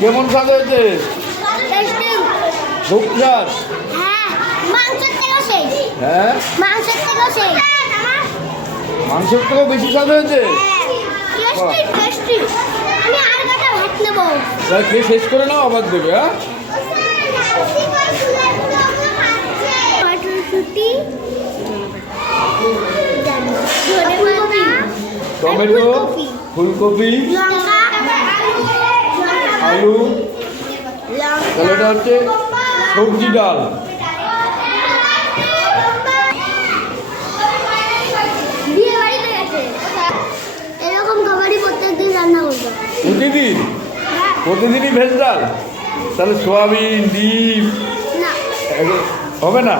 কেমন স্বাদ হয়েছে? খুব স্বাদ। হ্যাঁ, মাংসের থেকেও বেশি স্বাদ হয়েছে। খেয়ে শেষ করে নাও, আবার দেবে। হ্যাঁ, টমেটো, ফুলকপি, আলু, তাহলে এটা হচ্ছে সবজি ডাল। এরকম খাবারই প্রত্যেকদিন রান্না করবো। প্রতিদিন? প্রতিদিনই ভেজ ডাল? তাহলে সোয়াবিন, ডিম না, হবে না?